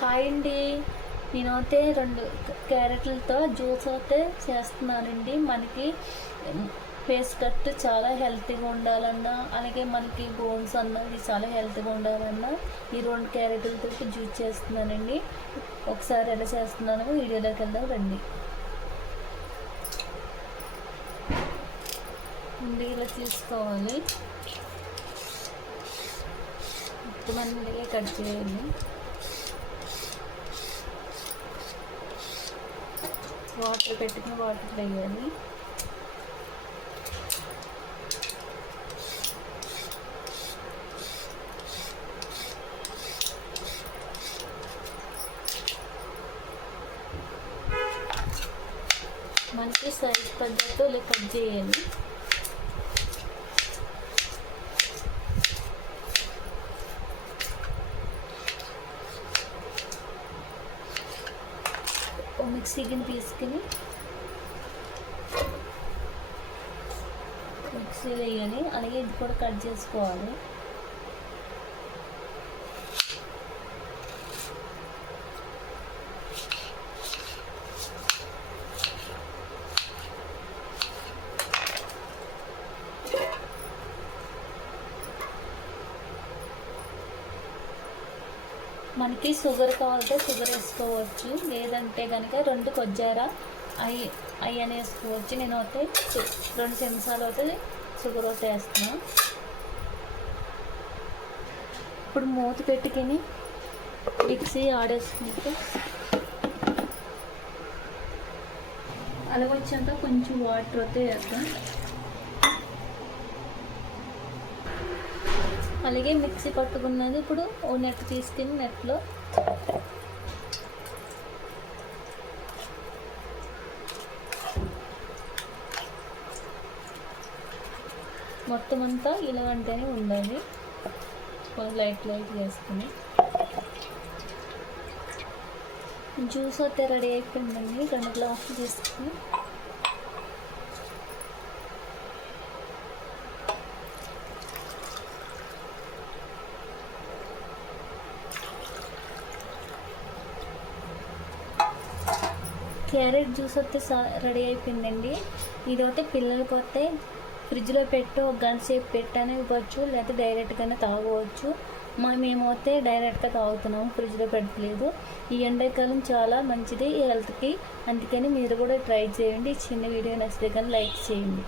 Hi అండి. నేనైతే 2 క్యారెట్లతో juice అయితే చేస్తున్నానండి. మనకి ఫేస్ కట్ చాలా హెల్తీగా ఉండాలన్నా, అలాగే మనకి బోన్స్ అన్నది చాలా హెల్తీగా ఉండాలన్నా ఈ 2 క్యారెట్లతో జ్యూస్ చేస్తున్నానండి. ఒకసారి ఎలా చేస్తున్నానో వీడియోలోకి వెళ్దాం రండి. ముందు ఇలా తీసుకోవాలి, మొత్తం అన్నీ కట్ చేయాలి. వాటర్ పెట్టుకుని వాటర్ వేయాలి. మనకి సైజ్ పద్ధతితో ఇలా కట్ చేయాలి. మిక్సీ గిన్నె తీసుకుని మిక్సీ వేయాలి. అలాగే ఇది కూడా కట్ చేసుకోవాలి. మనకి షుగర్ కావాలంటే షుగర్ వేసుకోవచ్చు, లేదంటే కనుక 2 కొజ్జార అవి అని వేసుకోవచ్చు. నేను అయితే 2 చెంచాలు అయితే షుగర్ అయితే వేస్తున్నాను. ఇప్పుడు మూత పెట్టుకుని మిక్సీ ఆడేసుకుంటే అలాగే వచ్చాక కొంచెం వాటర్ అయితే వేద్దాం. అలాగే మిక్సీ పట్టుకున్నది ఇప్పుడు ఓ నెట్ తీసుకుని నెట్లో మొత్తం అంతా ఇలా అంటేనే ఉండాలి. లైట్ వేసుకుని జ్యూస్ అయితే రెడీ అయిపోయిందండి. 2 గ్లాసులు తీసుకుని క్యారెట్ జ్యూస్ అయితే రెడీ అయిపోయిందండి. ఇదైతే పిల్లలకి వస్తే ఫ్రిడ్జ్లో పెట్టి 1 గంట సేపు పెట్టనే ఇవ్వచ్చు, లేకపోతే డైరెక్ట్గానే తాగవచ్చు. మేమైతే డైరెక్ట్గా తాగుతున్నాము, ఫ్రిడ్జ్లో పెట్టలేదు. ఈ ఎండాకాలం చాలా మంచిది ఈ హెల్త్కి, అందుకని మీరు కూడా ట్రై చేయండి. చిన్న వీడియో నచ్చితే కానీ లైక్ చేయండి.